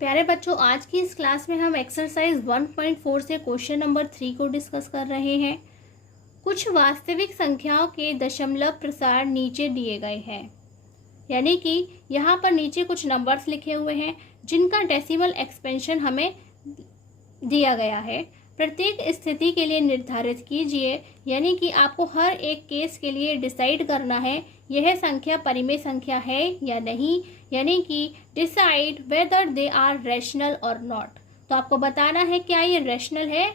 प्यारे बच्चों, आज की इस क्लास में हम एक्सरसाइज 1.4 से क्वेश्चन नंबर 3 को डिस्कस कर रहे हैं। कुछ वास्तविक संख्याओं के दशमलव प्रसार नीचे दिए गए हैं, यानी कि यहाँ पर नीचे कुछ नंबर्स लिखे हुए हैं जिनका डेसिमल एक्सपेंशन हमें दिया गया है। प्रत्येक स्थिति के लिए निर्धारित कीजिए, यानी कि आपको हर एक केस के लिए डिसाइड करना है यह संख्या परिमेय संख्या है या नहीं, यानी कि decide whether they are rational और नॉट। तो आपको बताना है क्या ये रैशनल है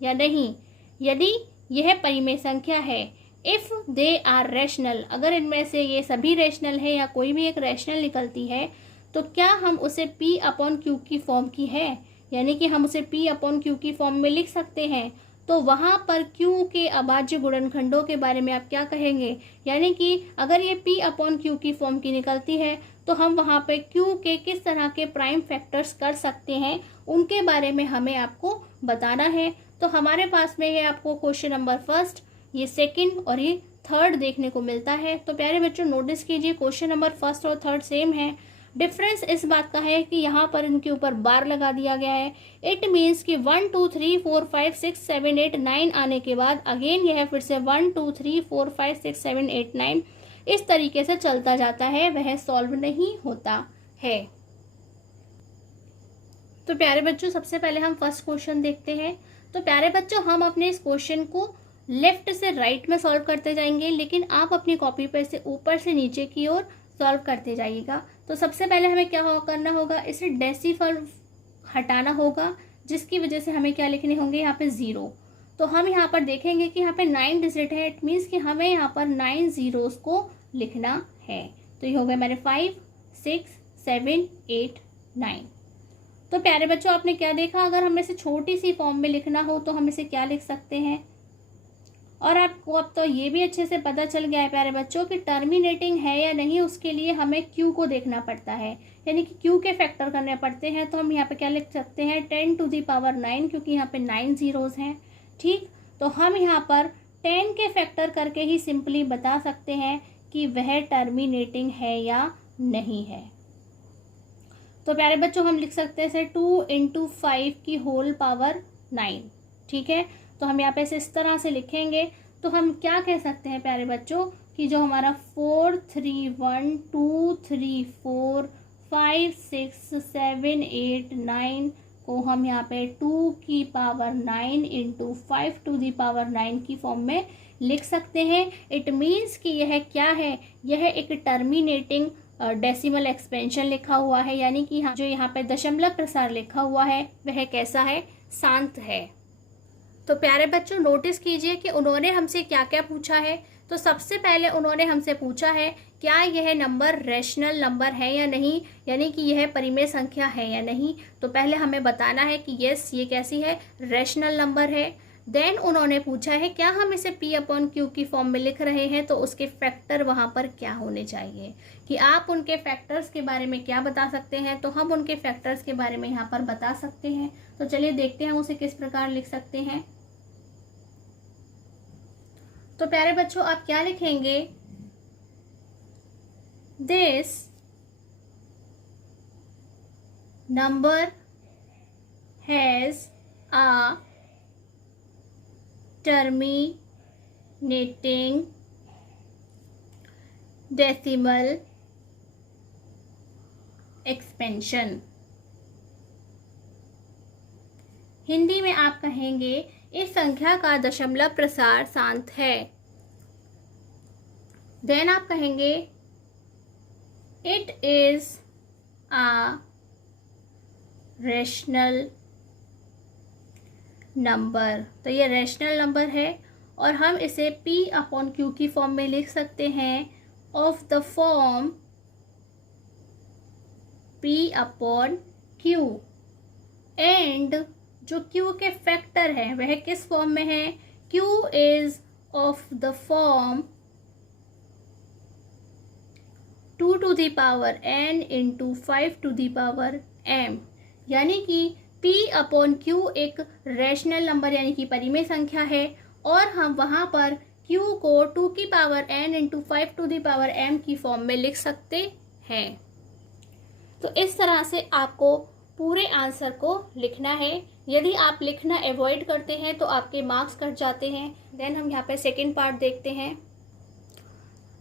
या नहीं। यदि यह परिमेय संख्या है, इफ दे आर रैशनल, अगर इनमें से ये सभी रैशनल है या कोई भी एक रैशनल निकलती है, तो क्या हम उसे P अपॉन Q की फॉर्म की है, यानी कि हम उसे P अपॉन Q की फॉर्म में लिख सकते हैं। तो वहाँ पर Q के अभाज्य गुणनखंडों के बारे में आप क्या कहेंगे, यानी कि अगर ये P अपॉन Q की फॉर्म की निकलती है तो हम वहाँ पे Q के किस तरह के प्राइम फैक्टर्स कर सकते हैं, उनके बारे में हमें आपको बताना है। तो हमारे पास में है आपको क्वेश्चन नंबर फर्स्ट, ये सेकंड और ये थर्ड देखने को मिलता है। तो प्यारे बच्चों नोटिस कीजिए, क्वेश्चन नंबर फर्स्ट और थर्ड सेम है। डिफरेंस इस बात का है कि यहाँ पर इनके ऊपर बार लगा दिया गया है। इट मीन्स कि 1 2 3 4 5 6 7 8 9 आने के बाद अगेन यह फिर से 1 2 3 4 5 6 7 8 9 इस तरीके से चलता जाता है, वह सॉल्व नहीं होता है। तो प्यारे बच्चों सबसे पहले हम फर्स्ट क्वेश्चन देखते हैं। तो प्यारे बच्चों हम अपने इस क्वेश्चन को लेफ्ट से राइट में सॉल्व करते जाएंगे, लेकिन आप अपनी कॉपी पर से ऊपर से नीचे की ओर सॉल्व करते जाइएगा। तो सबसे पहले हमें क्या करना होगा, इसे डेसिमल हटाना होगा, जिसकी वजह से हमें क्या लिखने होंगे यहाँ पे 0। तो हम यहाँ पर देखेंगे कि यहाँ पे 9 डिजिट है, इट मीन्स कि हमें यहाँ पर 9 जीरोस को लिखना है। तो ये हो गए मेरे 5 6 7 8 9। तो प्यारे बच्चों आपने क्या देखा, अगर हमें इसे छोटी सी फॉर्म में लिखना हो तो हम इसे क्या लिख सकते हैं। और आपको अब तो ये भी अच्छे से पता चल गया है प्यारे बच्चों कि टर्मिनेटिंग है या नहीं, उसके लिए हमें Q को देखना पड़ता है, यानी कि Q के फैक्टर करने पड़ते हैं। तो हम यहाँ पे क्या लिख सकते हैं 10 टू द पावर 9, क्योंकि यहाँ पे 9 जीरोस हैं। ठीक, तो हम यहाँ पर 10 के फैक्टर करके ही सिंपली बता सकते हैं कि वह टर्मिनेटिंग है या नहीं है। तो प्यारे बच्चों हम लिख सकते हैं 2 इंटू 5 की होल पावर 9। ठीक है, तो हम यहाँ पे इस तरह से लिखेंगे। तो हम क्या कह सकते हैं प्यारे बच्चों कि जो हमारा 4 3 1 2 3 4 5 6 7 8 9 को हम यहाँ पे 2 की power 9 into 5 to the power 9 की फॉर्म में लिख सकते हैं। इट मीन्स कि यह क्या है, यह एक टर्मिनेटिंग डेसिमल एक्सपेंशन लिखा हुआ है, यानी कि जो यहाँ पे दशमलव प्रसार लिखा हुआ है वह कैसा है, शांत है। तो प्यारे बच्चों नोटिस कीजिए कि उन्होंने हमसे क्या क्या पूछा है। तो सबसे पहले उन्होंने हमसे पूछा है क्या यह नंबर रैशनल नंबर है या नहीं, यानी कि यह परिमेय संख्या है या नहीं। तो पहले हमें बताना है कि यस ये कैसी है, रैशनल नंबर है। देन उन्होंने पूछा है क्या हम इसे P अपॉन Q की फॉर्म में लिख रहे हैं, तो उसके फैक्टर वहाँ पर क्या होने चाहिए, कि आप उनके फैक्टर्स के बारे में क्या बता सकते हैं। तो हम उनके फैक्टर्स के बारे में यहाँ पर बता सकते हैं। तो चलिए देखते हैं उसे किस प्रकार लिख सकते हैं। तो प्यारे बच्चों आप क्या लिखेंगे, this number has a terminating decimal expansion. Hindi में आप कहेंगे इस संख्या का दशमलव प्रसार शांत है। देन आप कहेंगे it is a rational number. तो ये रैशनल नंबर है और हम इसे P अपॉन Q की फॉर्म में लिख सकते हैं, of the form P upon Q। And जो Q के फैक्टर है वह किस फॉर्म में है, Q is of the form 2 to the power n into 5 to the power m, यानी कि P अपॉन Q एक रैशनल नंबर यानी कि परिमेय संख्या है और हम वहाँ पर Q को 2 की power n into 5 to the power m की फॉर्म में लिख सकते हैं। तो इस तरह से आपको पूरे आंसर को लिखना है। यदि आप लिखना अवॉइड करते हैं तो आपके मार्क्स कट जाते हैं। देन हम यहाँ पे सेकेंड पार्ट देखते हैं।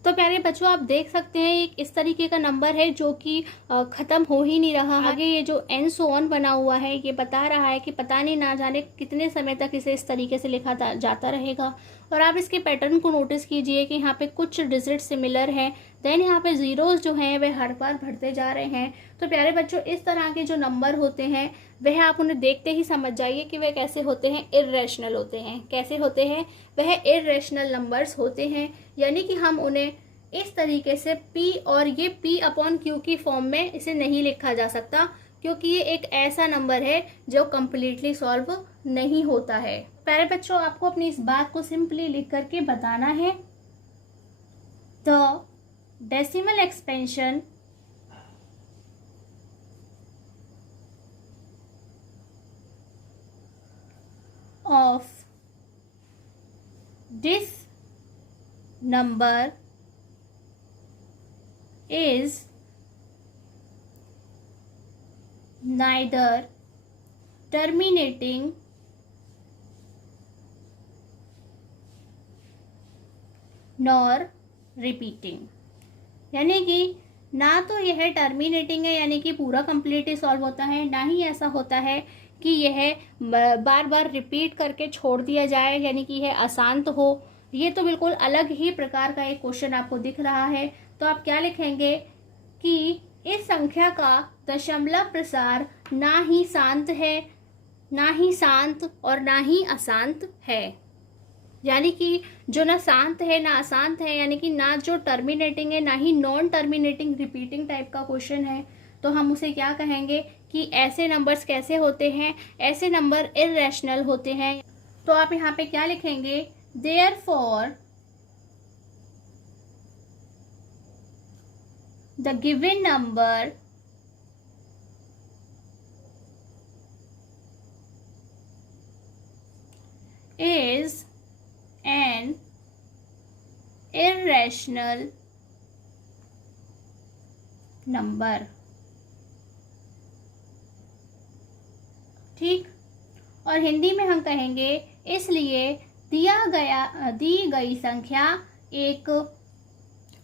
तो प्यारे बच्चों, आप देख सकते हैं एक इस तरीके का नंबर है जो कि ख़त्म हो ही नहीं रहा। आगे ये जो एंड सो ऑन बना हुआ है ये बता रहा है कि पता नहीं ना जाने कितने समय तक इसे इस तरीके से लिखा जाता रहेगा। और आप इसके पैटर्न को नोटिस कीजिए कि यहाँ पे कुछ डिजिट सिमिलर हैं। देन यहाँ पे ज़ीरोज़ जो हैं वे हर बार बढ़ते जा रहे हैं। तो प्यारे बच्चों, इस तरह के जो नंबर होते हैं वह आप उन्हें देखते ही समझ जाइए कि वह कैसे होते हैं, इर्रेशनल होते हैं। कैसे होते हैं? वह इर्रेशनल नंबर्स होते हैं, यानी कि हम उन्हें इस तरीके से P और ये P/Q की फॉर्म में इसे नहीं लिखा जा सकता, क्योंकि ये एक ऐसा नंबर है जो कम्प्लीटली सॉल्व नहीं होता है। प्यारे बच्चों, आपको अपनी इस बात को सिंपली लिख करके बताना है। The decimal expansion of this number is neither terminating nor repeating। यानी कि ना तो यह टर्मिनेटिंग है, यानी कि पूरा कंप्लीटली सॉल्व होता है, ना ही ऐसा होता है कि यह बार बार रिपीट करके छोड़ दिया जाए, यानी कि यह अशांत हो। ये तो बिल्कुल अलग ही प्रकार का एक क्वेश्चन आपको दिख रहा है। तो आप क्या लिखेंगे कि इस संख्या का दशमलव प्रसार ना ही शांत है, ना ही शांत और ना ही अशांत है। यानी कि जो ना शांत है ना अशांत है, यानी कि ना जो टर्मिनेटिंग है ना ही नॉन टर्मिनेटिंग रिपीटिंग टाइप का क्वेश्चन है, तो हम उसे क्या कहेंगे कि ऐसे नंबर्स कैसे होते हैं? ऐसे नंबर इर्रेशनल होते हैं। तो आप यहाँ पे क्या लिखेंगे? Therefore the given number is an irrational number। ठीक। और हिंदी में हम कहेंगे इसलिए दी गई संख्या एक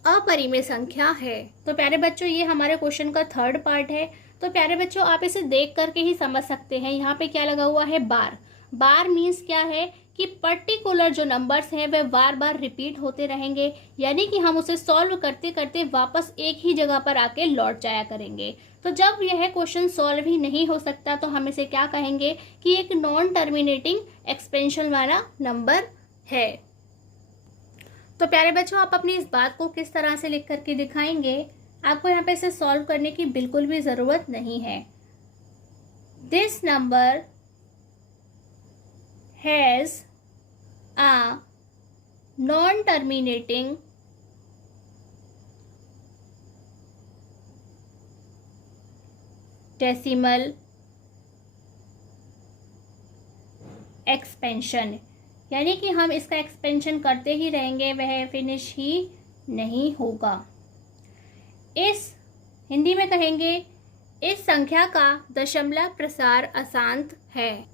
अपरिमेय संख्या है। तो प्यारे बच्चों, ये हमारे क्वेश्चन का थर्ड पार्ट है। तो प्यारे बच्चों, आप इसे देख करके ही समझ सकते हैं। यहाँ पे क्या लगा हुआ है? बार। बार मीन्स क्या है कि पर्टिकुलर जो नंबर्स हैं वे बार बार रिपीट होते रहेंगे, यानी कि हम उसे सॉल्व करते करते वापस एक ही जगह पर आके लौट जाया करेंगे। तो जब यह क्वेश्चन सॉल्व ही नहीं हो सकता तो हम इसे क्या कहेंगे कि एक नॉन टर्मिनेटिंग एक्सपेंशन वाला नंबर है। तो प्यारे बच्चों, आप अपनी इस बात को किस तरह से लिख करके दिखाएंगे? आपको यहाँ पे इसे सॉल्व करने की बिल्कुल भी ज़रूरत नहीं है। This number has a non-terminating decimal expansion। यानी कि हम इसका एक्सपेंशन करते ही रहेंगे, वह फिनिश ही नहीं होगा। इस हिंदी में कहेंगे इस संख्या का दशमलव प्रसार अशांत है।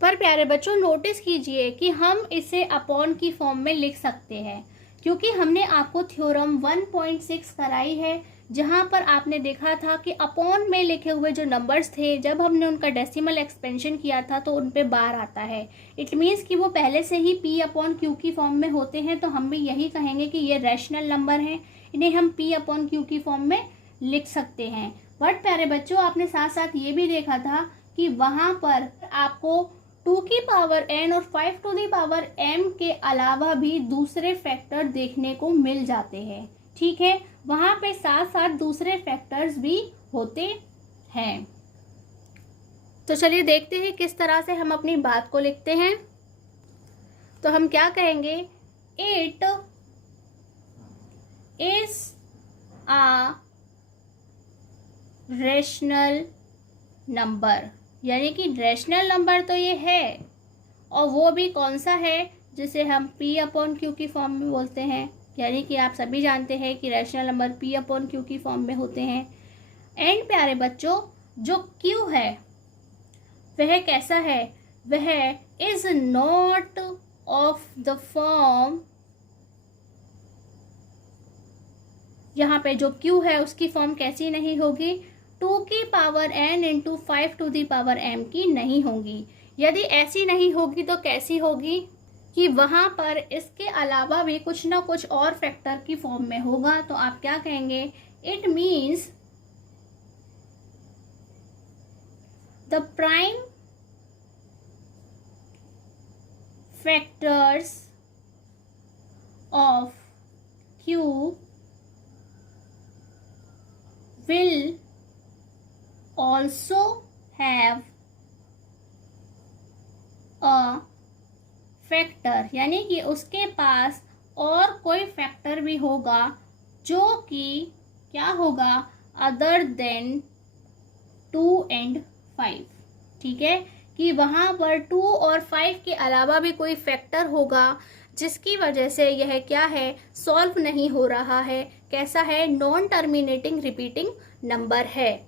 पर प्यारे बच्चों, नोटिस कीजिए कि हम इसे अपॉन की फॉर्म में लिख सकते हैं, क्योंकि हमने आपको थ्योरम 1.6 कराई है, जहां पर आपने देखा था कि अपॉन में लिखे हुए जो नंबर्स थे, जब हमने उनका डेसिमल एक्सपेंशन किया था तो उन पे बार आता है। इट मीन्स कि वो पहले से ही P/Q की फॉर्म में होते हैं। तो हम भी यही कहेंगे कि ये रैशनल नंबर हैं, इन्हें हम P/Q की फॉर्म में लिख सकते हैं। बट प्यारे बच्चों, आपने साथ साथ ये भी देखा था कि वहाँ पर आपको 2 की पावर n और 5 टू दी पावर m के अलावा भी दूसरे फैक्टर देखने को मिल जाते हैं। ठीक है, वहाँ पे साथ साथ दूसरे फैक्टर्स भी होते हैं। तो चलिए देखते हैं किस तरह से हम अपनी बात को लिखते हैं। तो हम क्या कहेंगे? It is a rational number, यानी कि रैशनल नंबर तो ये है, और वो भी कौन सा है? जिसे हम P/Q की फॉर्म में बोलते हैं। यानी कि आप सभी जानते हैं कि रैशनल नंबर P/Q की फॉर्म में होते हैं। एंड प्यारे बच्चों, जो Q है वह कैसा है, वह is not of the form, यहाँ पे जो Q है उसकी फॉर्म कैसी नहीं होगी, 2 की power n into 5 to the power m की नहीं होगी। यदि ऐसी नहीं होगी तो कैसी होगी कि वहाँ पर इसके अलावा भी कुछ ना कुछ और फैक्टर की फॉर्म में होगा। तो आप क्या कहेंगे, it means the prime factors of Q will also have a factor, यानी कि उसके पास और कोई फैक्टर भी होगा जो कि क्या होगा, अदर देन 2 and 5। ठीक है, कि वहाँ पर 2 और 5 के अलावा भी कोई फैक्टर होगा जिसकी वजह से यह क्या है, सॉल्व नहीं हो रहा है। कैसा है, नॉन टर्मिनेटिंग रिपीटिंग नंबर है।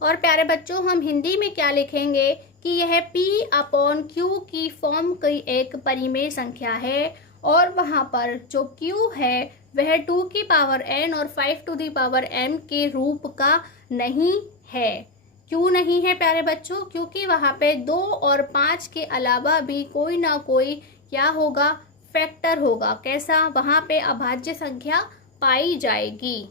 और प्यारे बच्चों, हम हिंदी में क्या लिखेंगे कि यह P अपॉन Q की फॉर्म की एक परिमेय संख्या है और वहाँ पर जो Q है वह 2 की पावर n और 5 टू दी पावर m के रूप का नहीं है। क्यों नहीं है प्यारे बच्चों, क्योंकि वहाँ पे 2 और 5 के अलावा भी कोई ना कोई क्या होगा, फैक्टर होगा। कैसा, वहाँ पे अभाज्य संख्या पाई जाएगी।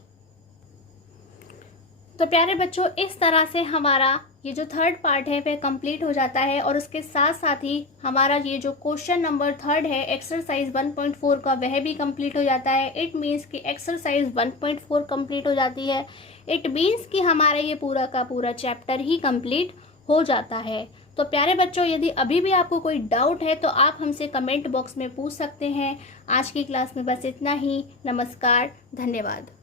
तो प्यारे बच्चों, इस तरह से हमारा ये जो थर्ड पार्ट है वह कंप्लीट हो जाता है और उसके साथ साथ ही हमारा ये जो क्वेश्चन नंबर 3 है एक्सरसाइज 1.4 का वह भी कंप्लीट हो जाता है। इट मीन्स कि एक्सरसाइज 1.4 कंप्लीट हो जाती है। इट मीन्स कि हमारा ये पूरा का पूरा चैप्टर ही कंप्लीट हो जाता है। तो प्यारे बच्चों, यदि अभी भी आपको कोई डाउट है तो आप हमसे कमेंट बॉक्स में पूछ सकते हैं। आज की क्लास में बस इतना ही। नमस्कार, धन्यवाद।